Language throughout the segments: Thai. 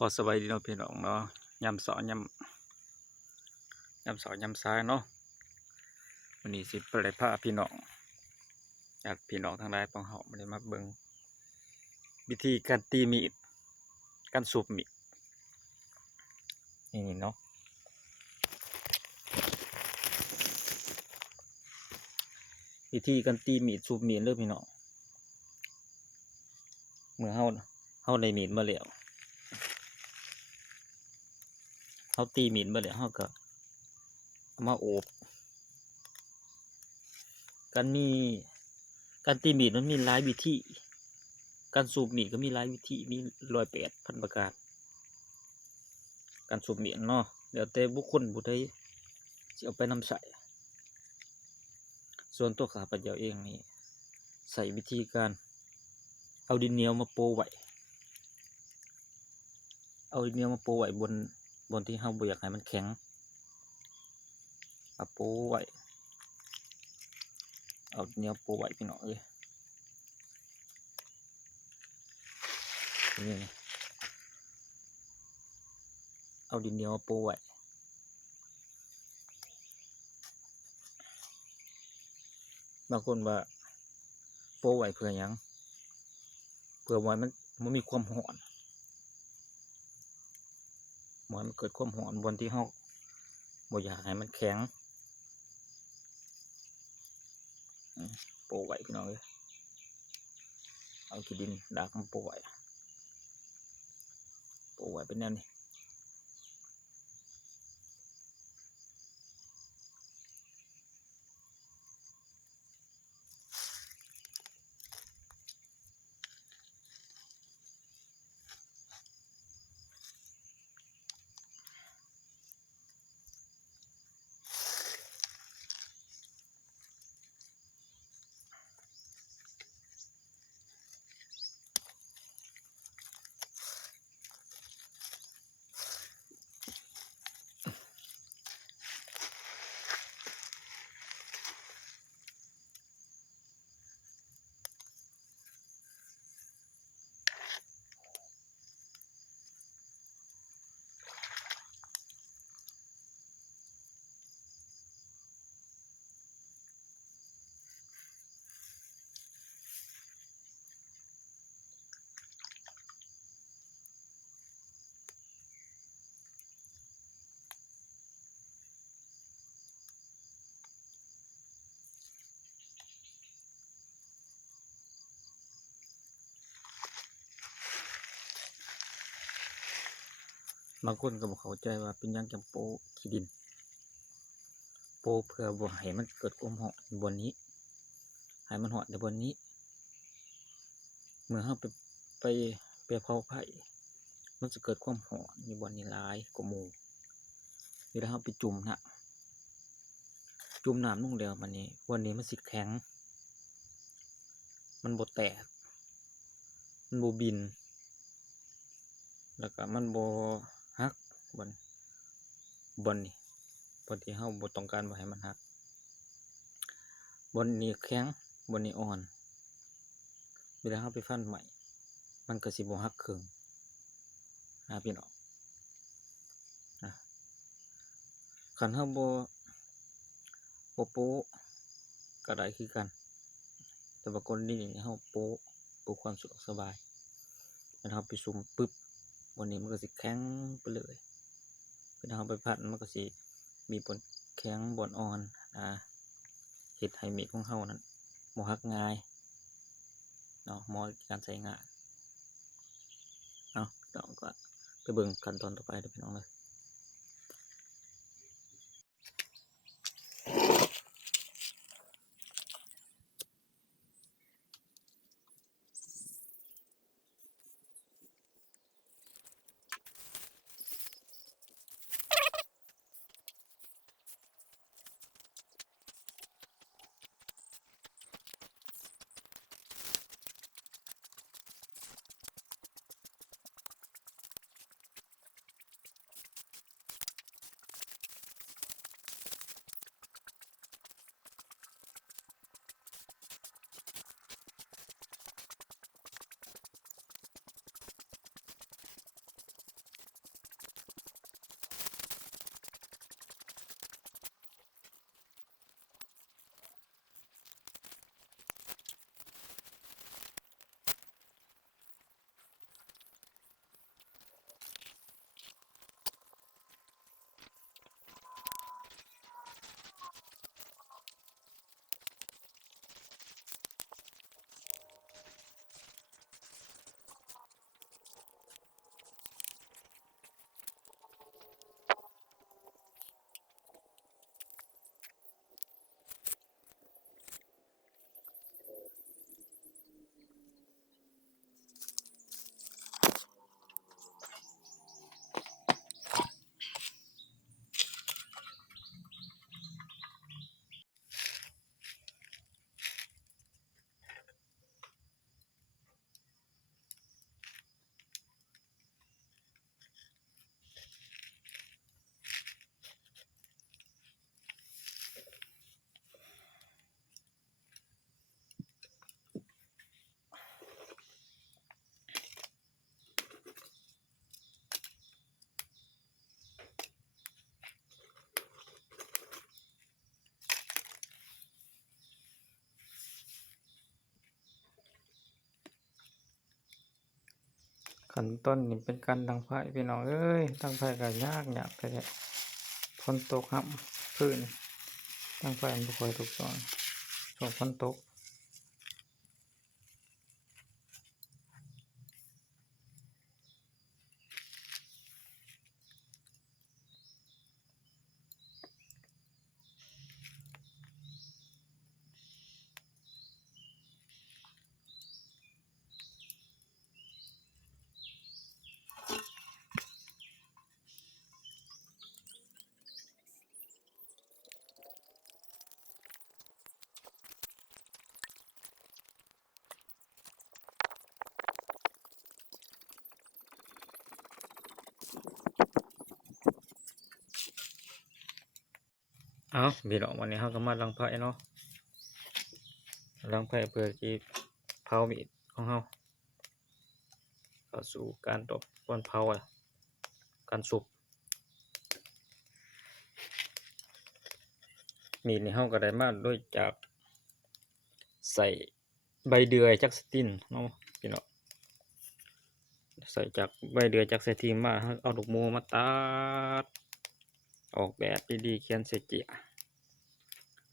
ขอสบายดีเนาะพี่น้องเนาะยำสอนยำสอนยำซ้ายเนาะวันนี้สิไปเลยพาพี่น้องจากพี่น้องทางใดปองเฮามาได้มาเบิ่งวิธีการตีมีดการสูบมีดนี่เนาะวิธีการตีมีดสูบมีดเลยพี่น้องเมื่อเฮาได้มีดมาแล้วเฮาตีมีดมาแล้วเฮาก็เอามาโอบการตีมีดมันมีหลายวิธีการสูบมีดก็มีหลายวิธีมี108,000ประการการสูบมีดเนาะเดี๋ยวแต่บุคคลผู้ใดสิเอาไปนำใส่ส่วนตัวข้าพเจ้าเองนี่ใส่วิธีการเอาดินเหนียวมาโปะไว้บนที่เฮาบ่อยากให้มันแข็งเอาโปะไว้เอาดินเหนียวโปะไว้พี่น้องเอ้ยนี่เอาดินเหนียวมาโปะไว้บางคนว่าโปะไว้เพื่อหยังเพื่อไว้มันมีความร้อนมันเกิดความร้อนบนที่เฮาบ่อยากให้มันแข็งโปะไว้พี่น้องเอ้ยเอาขี้ดินดากมาโปะไว้เป็นแนวนี้บางคนก็บ่เข้าใจว่าเป็นหยังจังโปะขี้ดินโปะเพื่อบ่ให้มันเกิดความร้อนบนนี้ให้มันร้อนแต่บนนี้เมื่อเฮาไปเผาไผ่มันจะเกิดความร้อนอยู่บนนี้หลายกว่าหมู่เวลาเฮาไปจุ่มน้ำลงแล้วมันนี่วันนี้มันสิแข็งมันบ่แตกมันบ่บินแล้วก็มันบ่หักบนนี่บนที่เฮาบ่ต้องการบ่ให้มันหักบนนี้แข็งบนนี้อ่อนเวลาเฮาไปฟันใหม่มันก็สิบ่หักครึ่งพี่น้องคันเฮาบ่โปะก็ได้คือกันแต่ว่ากรณีนี้เฮาโปะเพื่อความสะดวกสบายมันเฮาไปซุ่มปึ๊บบนนี้มันก็สิแข็งไปเลยเวลาเฮาไปพันมันก็สิมีบนแข็งบนอ่อนเฮ็ดให้มีดของเฮานั้นบ่หักง่ายเนาะเหมาะกับการใช้งานเอาพี่น้องก็ไปเบิ่งขั้นตอนต่อไปเด้อพี่น้องเลย ขั้นต้นนี่เป็นการดังไฟพี่น้องเอ้ยดังไฟก็ยากแต่เนี่ยฝนตกครับพื้นดังไฟมันบ่ค่อยตกตอนช่วงฝนตกเอาพี่น้องวันนี้เราก็มาดังไฟเนาะดังไฟเพื่อที่เผามีดของเราเข้าสู่การตบวันเผาการสุกมีดนี่เราก็ได้มาด้วยจากใส่ใบเดือยจักสตินเนาะพี่น้องใส่จากใบเดือยจากสตินมาเอาดอกโมมาตัดออกแบบดีๆเขียนใส่เจีย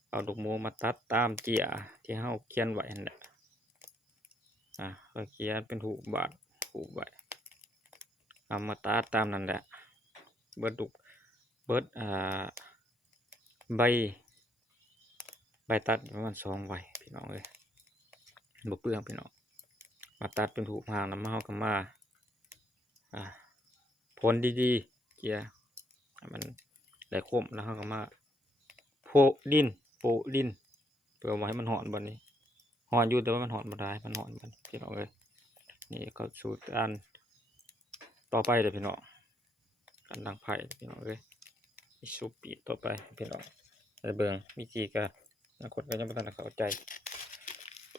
เอาดอกโมมาตัดตามเจียที่เราเขียนไว้นั่นแหละก็เขียนเป็นหูบาดหูไว้เอามาตัดตามนั่นแหละเบิดดุกเบิดใบตัดประมาณ2 ใบพี่น้องเลยบ่เปลืองพี่น้องมาตัดเป็นหูพางน้ำเฮากันมาผลดีๆเกียร์มันได้คมแล้วเฮาก็มาโปะดินเพื่อไว้ให้มันหอนบัดนี้หอนอยู่แต่ว่ามันหอนบ่ได้มันหอนบัดพี่น้องเอ้ยนี่ก็สูตรอันต่อไปเด้อพี่น้องการดังไผ่พี่น้องเอ้ยอีสูปีต่อไปพี่น้องไปเบิ่งวิธีการบางคนก็ยังบ่ทันเข้าใจ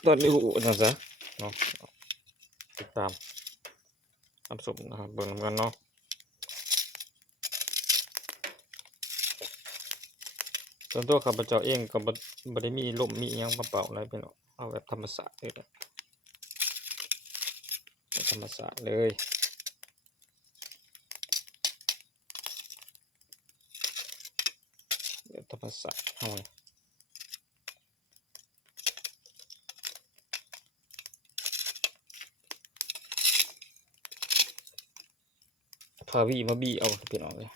ตอนนี้หูจังซะเนาะติดตามทำสมนะครับเบิ่งนำกันเนาะส่วนตัวข้าพเจ้าเองก็บ่ได้มีลมมีอิหยังมาเป่าอะไรพี่น้องเอาแบบธรรมชาติเลยแหละธรรมชาติเลยแบบธรรมชาติเอาไว้พาวีมาบี้เอาพี่น้องเลย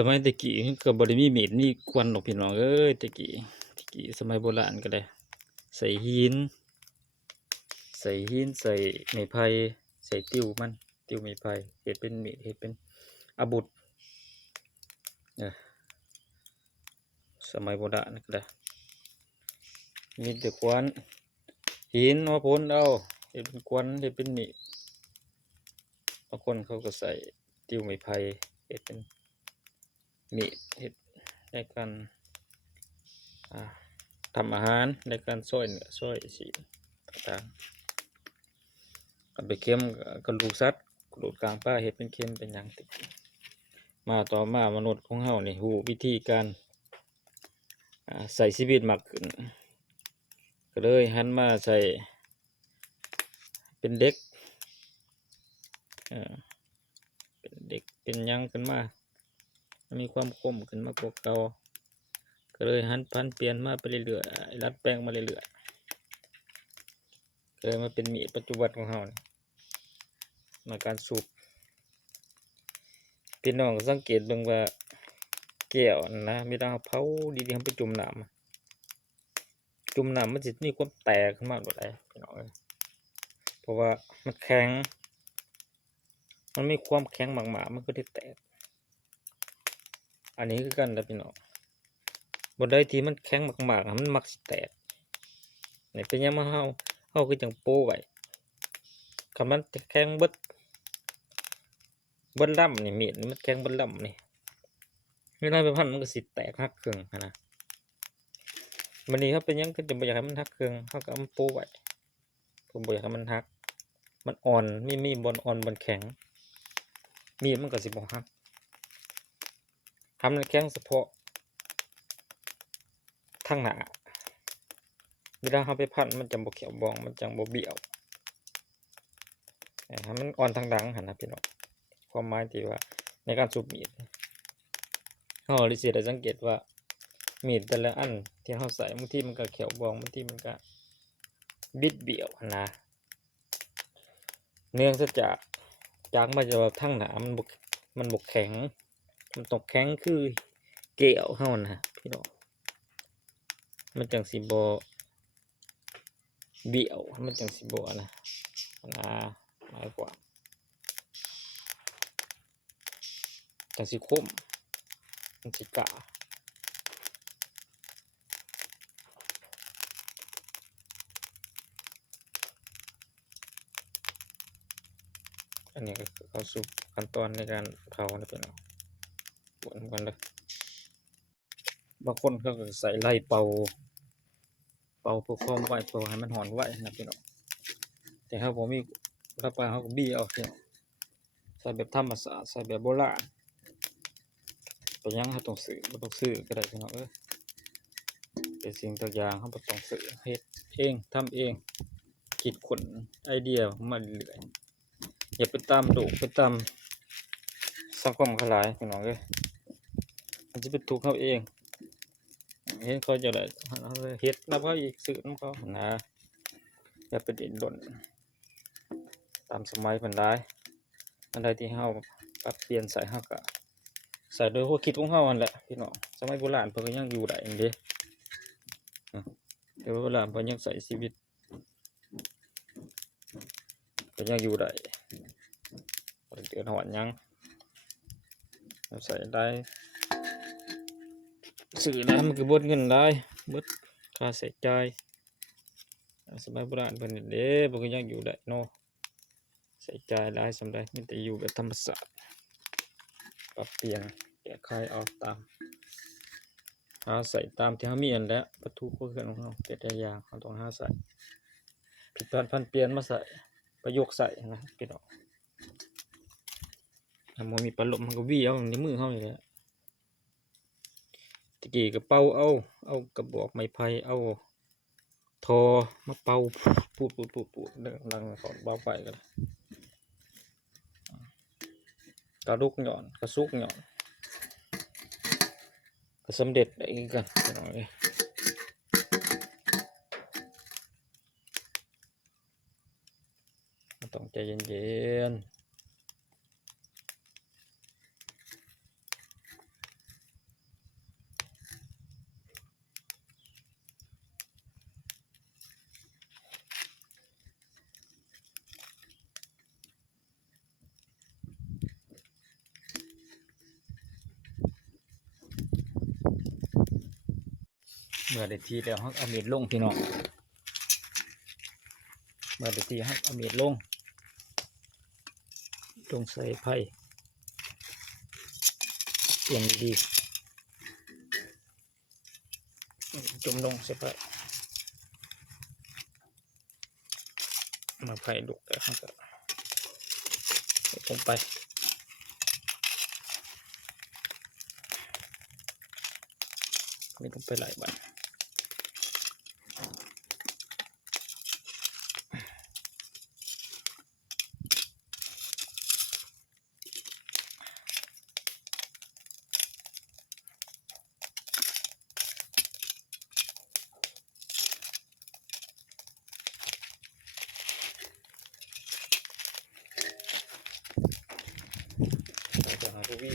สมัยตะกี้ก็บ่ได้มีมีดมีควันหรอกพี่น้องเอ้ยตะกี้สมัยโบราณก็ได้ใส่หินใส่ไม้ไผ่ใส่ติ้วไม้ไผ่เฮ็ดเป็นมีดเฮ็ดเป็นอาวุธสมัยโบราณก็ได้มีแต่ควันหินมาพ่นเอาเฮ็ดเป็นควันเฮ็ดเป็นมีดบางคนเขาก็ใส่ติ้วไม้ไผ่เฮ็ดเป็นมีดเฮ็ดในการทำอาหารในการซอยเนื้อซอยสีต่าง ก็ไปเค็มกระดูกสัตว์กระดูกกลางปลาเฮ็ดเป็นเค็มเป็นหยังติมาต่อมามนุษย์ของเฮานี่ฮู้วิธีการใส่ชีวิตมากขึ้นก็เลยหันมาใส่เป็นเด็กเป็นเด็กเป็นหยังขึ้นมามีความคมขึ้นมากว่าเก่าก็เลยหันพันเปลี่ยนมาไปเรื่อยๆรัดแปลงมาเรื่อยๆก็เลยมาเป็นมีดปัจจุบันของเฮานี่มาการสูบพี่น้องสังเกตเบิ่งว่าแก้วนะมีทางเผาดีๆเฮาไปจุ่มน้ำจุ่มน้ำมันสิมีความแตกขึ้นมาบ่ได้พี่น้องเพราะว่ามันแข็งมันมีความแข็งมากๆมันก็ได้แตกอันนี้คือกันนะพี่น้องบนใดที่มันแข็งมากๆมันมักสิแตกนี่เป็นยังมาเฮาคือจังโป้ไว้คำมันแข็งเบิดล่ำนี่มีดมันแข็งเบิดล่ำนี่เวลาไปพันมันก็สิแตกหักเครื่องนะวันนี้เขาเป็นยังก็จะบ่อยากให้มันหักเครื่องเขาก็เอามาโป้ไว้ผมบ่อยากให้มันหักมันอ่อนมีบนอ่อนบนแข็งมีดมันก็สิบ่หักทำมันแข็งเฉพาะทางหน้าเวลาเขาไปพันมันจะบ่เขียวบองมันจังบ่เบี้ยวให้มันอ่อนทางดังหั่นนะพี่น้องความหมายที่ว่าในการสูบมีดเขาลิสิได้สังเกตว่ามีดแต่ละอันที่เขาใส่บางทีมันก็เขียวบองบางทีมันก็บิดเบี้ยวนะเนื่องจากมาจากทางหน้ามันบกแข็งมันตกแข็งคือเกี่ยวเฮานะพี่น้องมันจังสิบ่เบี้ยวมันจังสิบ่นะหมายความจังสิคมมันสิกะอันนี้ก็เข้าสู่ขั้นตอนในการเผานะพี่น้องบดกันเลยบางคนเขาก็ใส่ไล่เป่าเพื่อความไวเพื่อให้มันหอนไวนะพี่น้องแต่ถ้าผมมีกระป๋าเขาก็บี้เอาพี่น้องใส่แบบธรรมชาติใส่แบบโบราณเป็นยังเขาต้องซื้อบ่ต้องซื้อก็ได้พี่น้องเป็นสิ่งตัวอย่างเขาบ่ต้องซื้อเฮ็ดเองทำเองคิดค้นไอเดียมาเรื่อยอย่าไปตามโลกไปตามสังคมเขาหลายพี่น้องมันจะเป็นทุกข์เขาเองเห็นเขาจะได้เฮ็ดนับเขาอีกซื้อน้ำเขานะอย่าไปดิ้นรนตามสมัยเพิ่นได้อันใดที่เฮาปรับเปลี่ยนใส่เฮาก็ใส่โดยหัวคิดของเฮานั่นแหละพี่น้องสมัยโบราณเพิ่นก็ยังอยู่ได้จังเด้เดี๋ยวโบราณเพิ่นยังใส่ชีวิตเพิ่นยังอยู่ได้เดือดร้อนยังใส่ได้ซื้อได้มันก็เบิดเงินได้เบิดค่าใช้จ่ายสมัยโบราณเพิ่นเด้เพิ่นก็ยังอยู่ได้เนาะใช้จ่ายหลายส่ำใดมีแต่อยู่แบบธรรมชาติปรับเปลี่ยนแก้ไขเอาตามหาใส่ตามที่เฮามีนั่นแหละวัตถุเครื่องของเฮาแต่ละอย่างเฮาต้องหาใส่ผิดพลาดพันเปลี่ยนมาใส่ประยุกต์ใส่นะพี่น้องถ้าบ่มีพัดลมมันก็วี่เอาในมือเฮานี่แหละตะกี้ก็เป่าเอากระบอกไม้ไผ่เอาทอมาเป่าปูดดังของเบาไฟกันกระลุกหย่อนกระซุกหย่อนก็สำเร็จได้กันพี่น้องต้องใจเย็นเมื่อได้ทีแล้วเอามีดลงพี่น้องเมื่อได้ทีเอามีดลงใส่ไผ่เปลี่ยนดีจุ่มลงใส่ไผ่มาไผ่ดุแต่เขาก็ ลงไปไม่ลงไปหลายบาทจะหาผู้วี่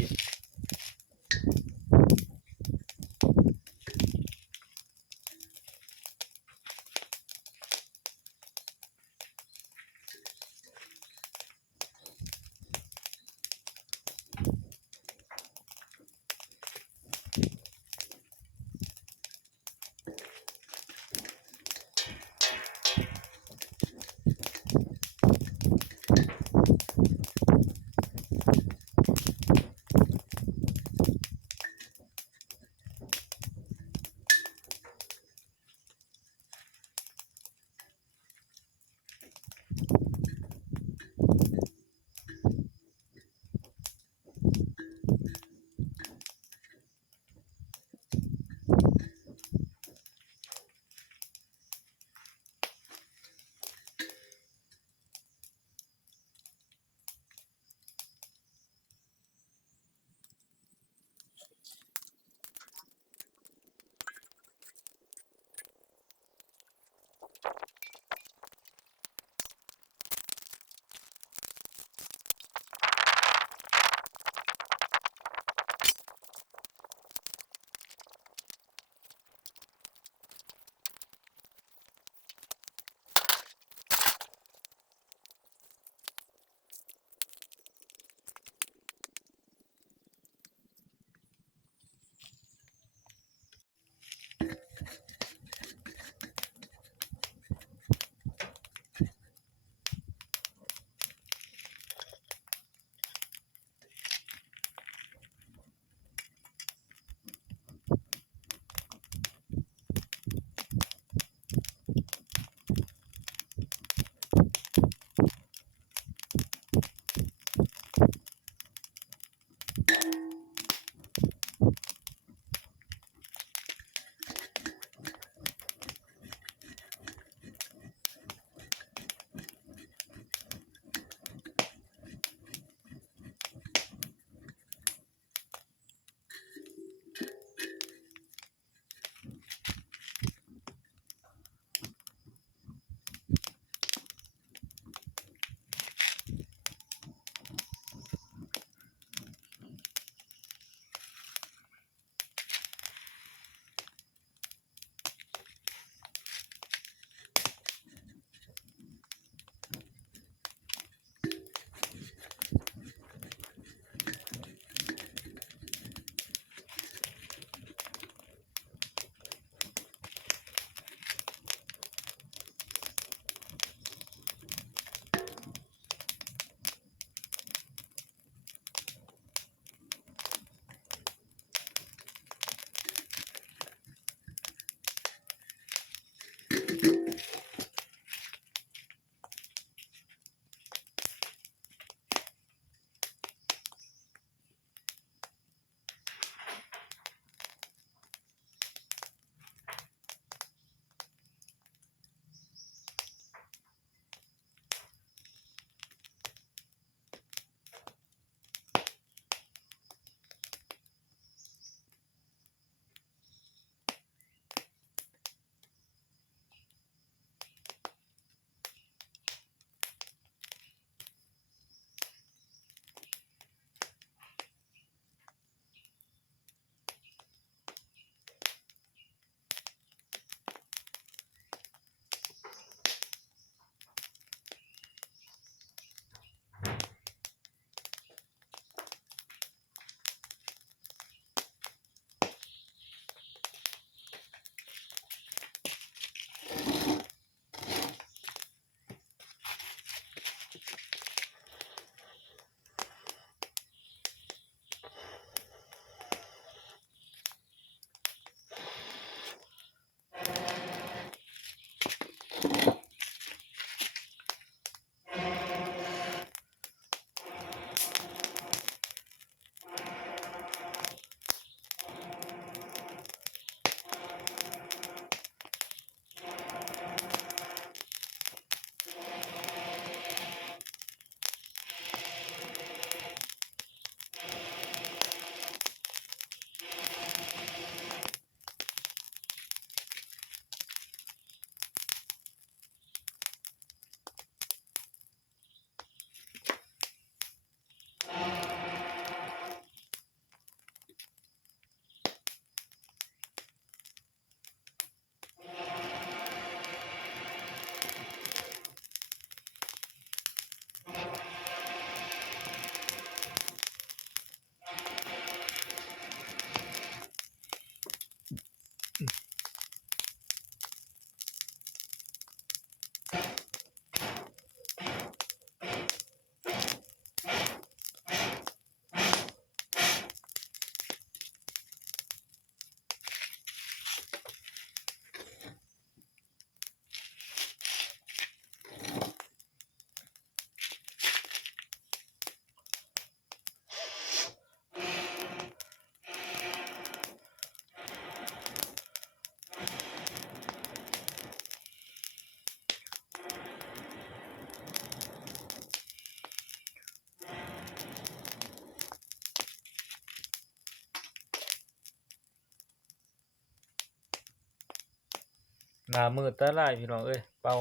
หน้ามืดตาลายพี่น้องเอ้ยเป่า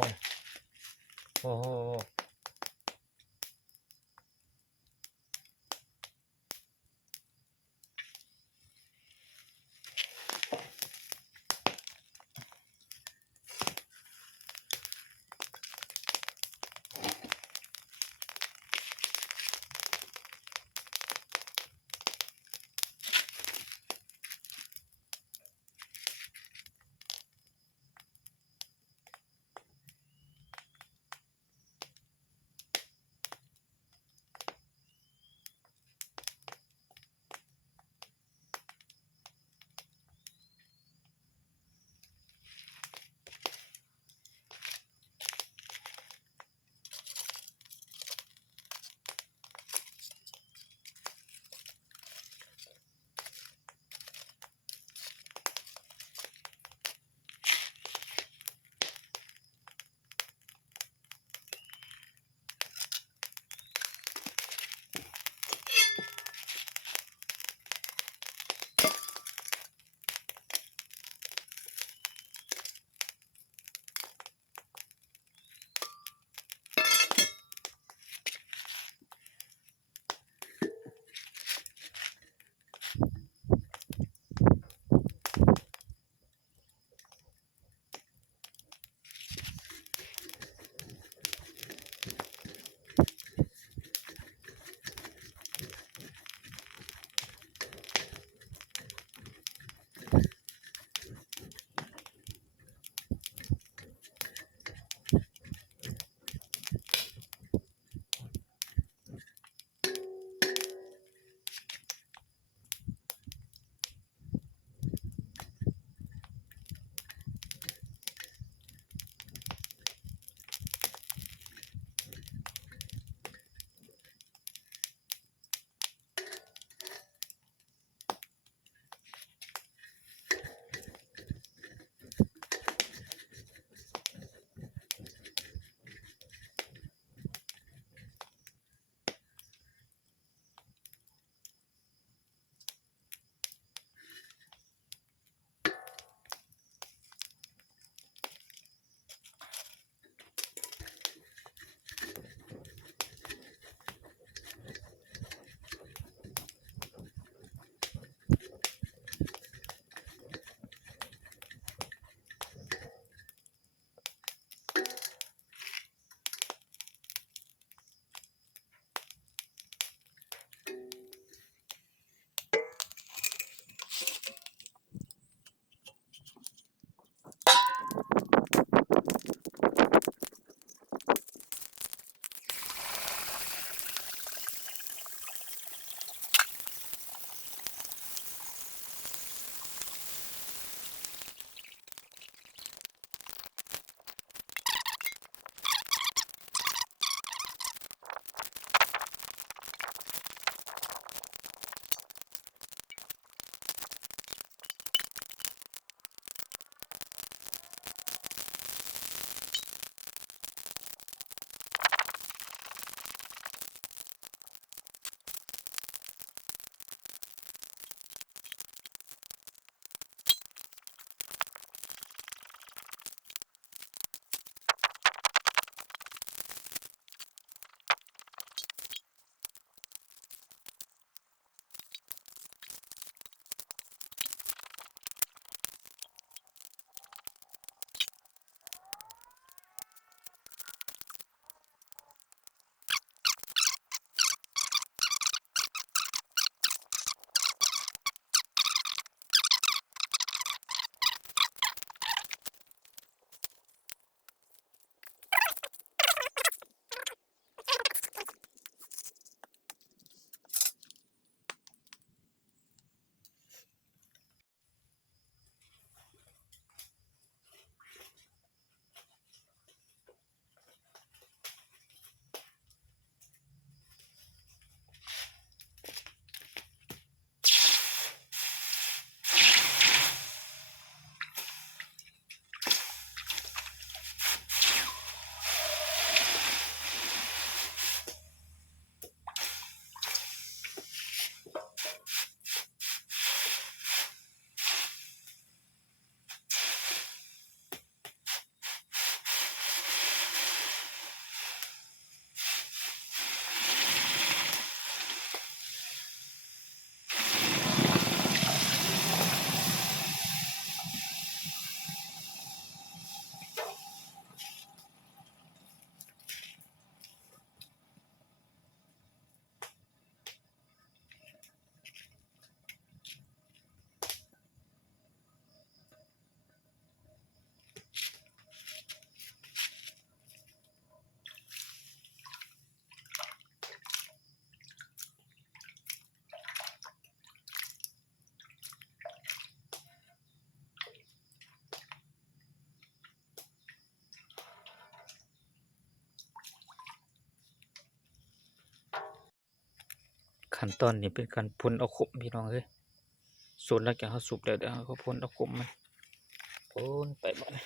โอ้โห ขั้นตอนนี้เป็นการพ่นเอาขมพี่น้องเอ้ยส่วนหลังจากเฮาสุกแล้วเดี๋ยวเฮาก็พ่นเอาขมมันพ่นไปบัดนี้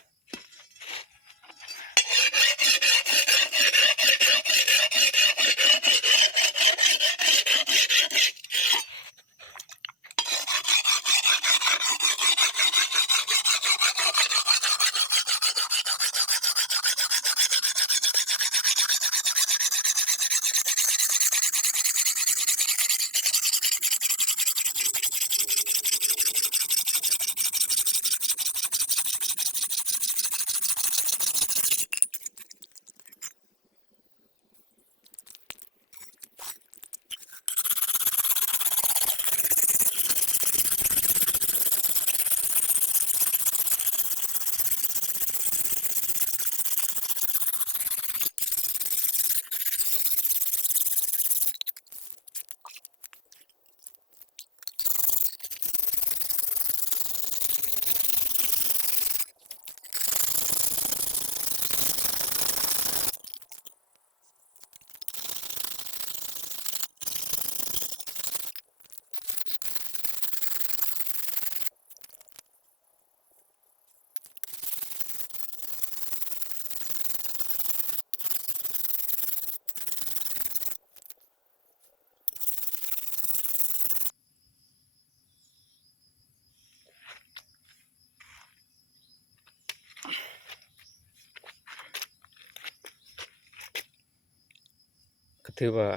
ก็ถือว่า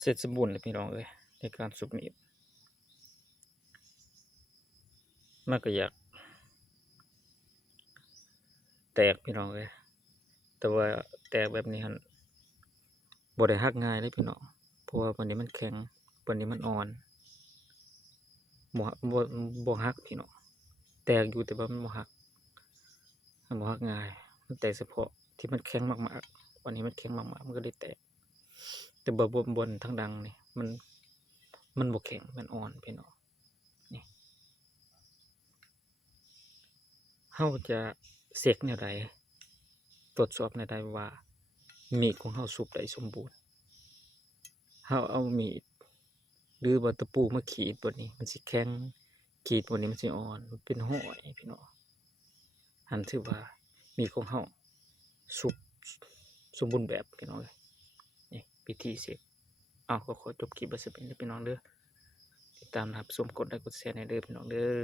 เสร็จสมบูรณ์แล้วพี่น้องเอ้ยในการสุกมีดมันก็อยากแตกพี่น้องเอ้ยแต่ว่าแตกแบบนี้หั่นบ่ได้หักง่ายเด้พี่น้องเพราะว่าวันนี้มันแข็งวันนี้มันอ่อนบ่หักพี่น้องแตกอยู่แต่ว่ามันบ่หักง่ายมันแตกเฉพาะที่มันแข็งมากๆวันนี้มันแข็งมากๆมันก็เลยแตกแต่บนทางดังนี่มันบ่แข็งมันอ่อนพี่น้องนี่เฮาจะเช็กแนวใดตรวจสอบแนวใดว่ามีดของเฮาสุกได้สมบูรณ์เฮาเอามีดหรือว่าตะปูมาขีดบนนี้มันสิแข็งขีดบนนี้มันสิอ่อนมันเป็นห้อยพี่น้องหันถือว่ามีดของเฮาสุกสมบูรณ์แบบพี่น้องเอ้ยนี่วิธีเช็กก็ขอจบคลิปไว้ซะเป็นพี่น้องเด้อติดตามรับชมกดไลค์กดแชร์ให้เด้อพี่น้องเด้อ